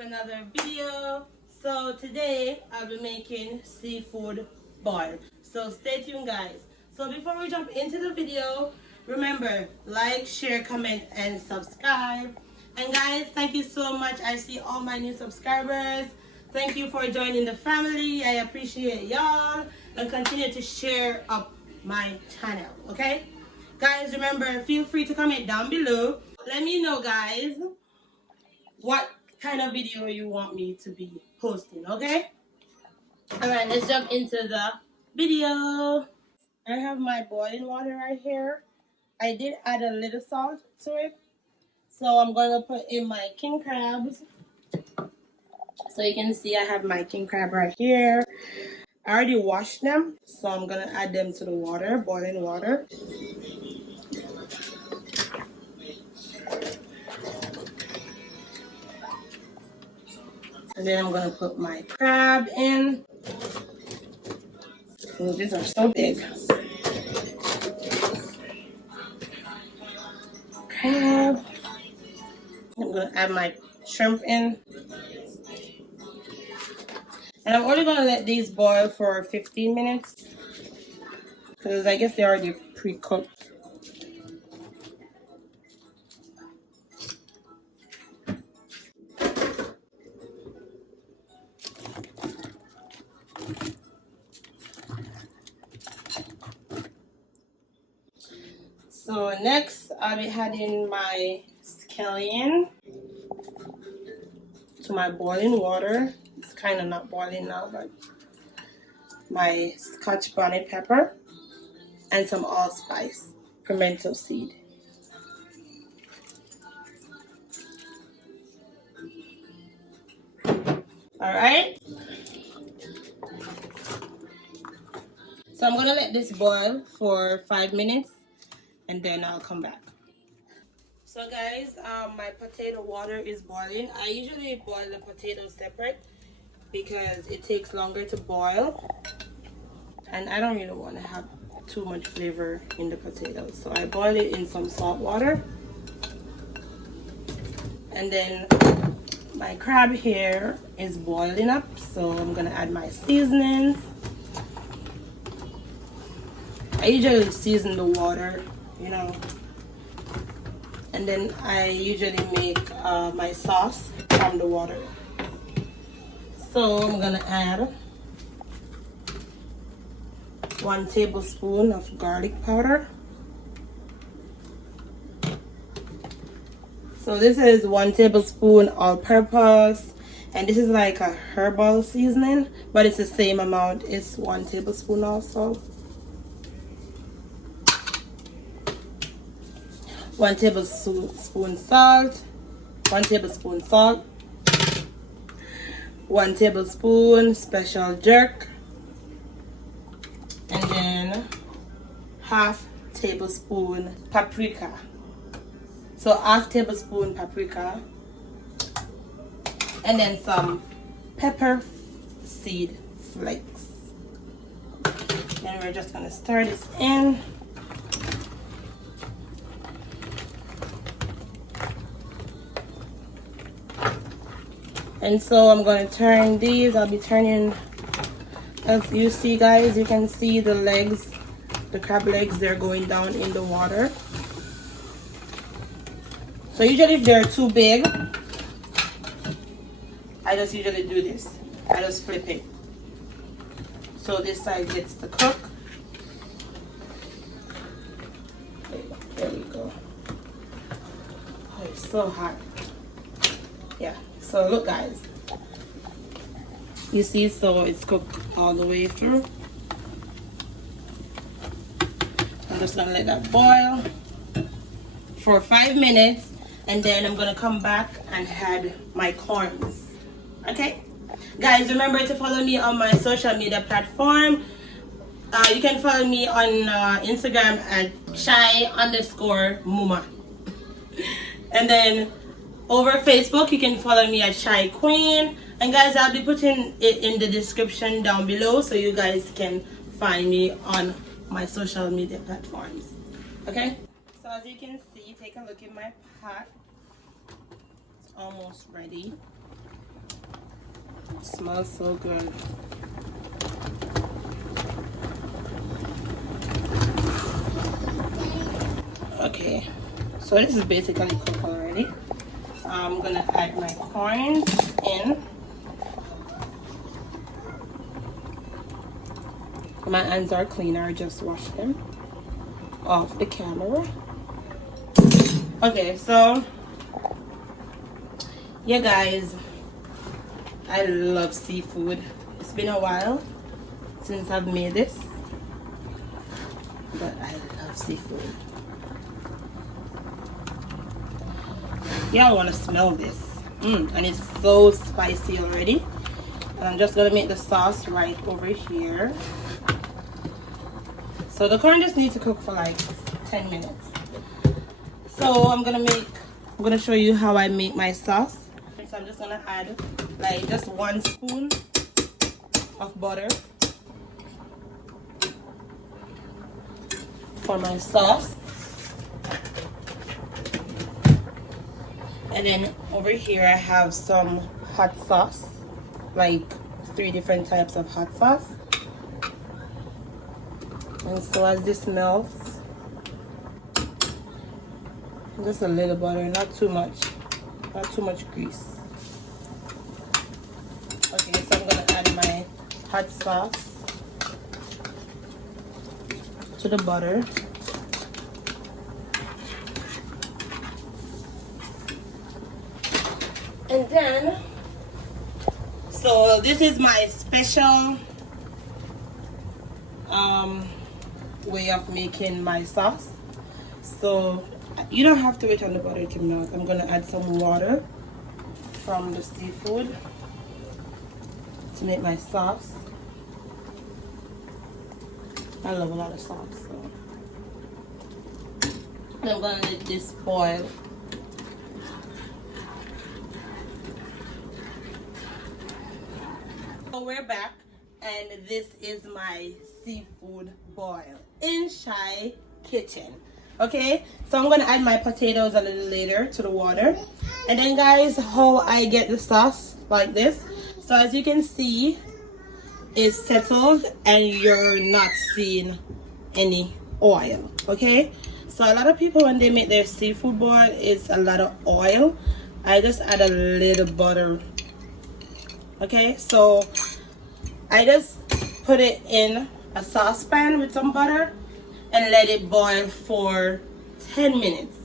to another video. So today I'll be making seafood boil. So stay tuned, guys. So before we jump into the video, remember, like, share, comment, and subscribe. And guys, thank you so much. I see all my new subscribers. Thank you for joining the family. I appreciate y'all, and continue to share up my channel, okay? Guys, remember, feel free to comment down below. Let me know, guys, what kind of video you want me to be posting, okay? Alright, let's jump into the video. I have my boiling water right here. I did add a little salt to it. So I'm going to put in my king crabs. So you can see I have my king crab right here. I already washed them, so I'm going to add them to the water, boiling water. And then I'm going to put my crab in. Oh, these are so big. Crab. I'm going to add my shrimp in. And I'm only going to let these boil for 15 minutes. Because I guess they're already pre-cooked. So next, I'll be adding my scallion to my boiling water. It's kind of not boiling now, but my Scotch bonnet pepper and some allspice, pimento seed. All right. So I'm gonna let this boil for 5 minutes, and then I'll come back. So guys, my potato water is boiling. I usually boil the potatoes separate because it takes longer to boil, and I don't really want to have too much flavor in the potatoes. So I boil it in some salt water, and then my crab here is boiling up, so I'm gonna add my seasonings. I usually season the water, you know, and then I usually make my sauce from the water. So I'm gonna add 1 tablespoon of garlic powder. So this is 1 tablespoon all-purpose, and this is like a herbal seasoning, but it's the same amount. It's 1 tablespoon also. 1 tablespoon salt, 1 tablespoon salt, 1 tablespoon special jerk, and then half tablespoon paprika. So half tablespoon paprika, and then some pepper seed flakes. Then we're just gonna stir this in. And so I'm going to turn these. I'll be turning, as you see, guys, you can see the legs, the crab legs, they're going down in the water. So usually if they're too big, I just usually do this. I just flip it. So this side gets to cook. There we go. Oh, it's so hot. Yeah. So look, guys, you see, so it's cooked all the way through. I'm just gonna let that boil for 5 minutes, and then I'm gonna come back and add my corns. Okay, guys, remember to follow me on my social media platform. You can follow me on Instagram at shy_muma, and then over Facebook, you can follow me at Shy Queen. And guys, I'll be putting it in the description down below so you guys can find me on my social media platforms. Okay? So as you can see, take a look at my pot. It's almost ready. It smells so good. Okay, so this is basically cooked already. I'm gonna add my corn in. My hands are clean, I just washed them off the camera. Okay, so yeah guys, I love seafood. It's been a while since I've made this, but I love seafood. Y'all want to smell this. And it's so spicy already. And I'm just gonna make the sauce right over here. So the corn just needs to cook for like 10 minutes. So I'm gonna show you how I make my sauce. So I'm just gonna add like just 1 spoon of butter for my sauce. And then over here I have some hot sauce, like 3 different types of hot sauce. And so as this melts, just a little butter, not too much grease. Okay, so I'm gonna add my hot sauce to the butter. And then, so this is my special way of making my sauce. So you don't have to wait on the butter to melt. I'm gonna add some water from the seafood to make my sauce. I love a lot of sauce, so and I'm gonna let this boil. So we're back, and this is my seafood boil in Shy Kitchen. Okay, so I'm gonna add my potatoes a little later to the water. And then guys, how I get the sauce like this. So as you can see, it's settled and you're not seeing any oil. Okay, so a lot of people when they make their seafood boil, it's a lot of oil. I just add a little butter. Okay, so I just put it in a saucepan with some butter and let it boil for 10 minutes.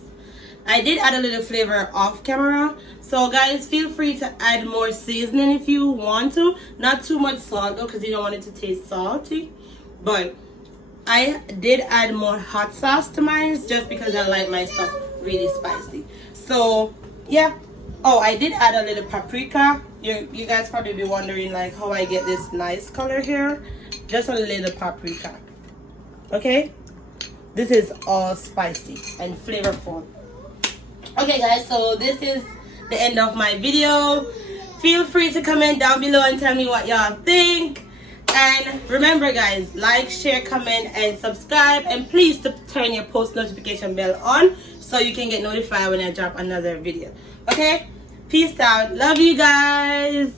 I did add a little flavor off camera, so guys, feel free to add more seasoning if you want to. Not too much salt though, because you don't want it to taste salty. But I did add more hot sauce to mine just because I like my stuff really spicy. So yeah. Oh, I did add a little paprika. You guys probably be wondering like how I get this nice color here. Just a little paprika. Okay, this is all spicy and flavorful. Okay guys, so this is the end of my video. Feel free to comment down below and tell me what y'all think. And remember guys, like, share, comment, and subscribe. And please to turn your post notification bell on so you can get notified when I drop another video. Okay, peace out. Love you guys.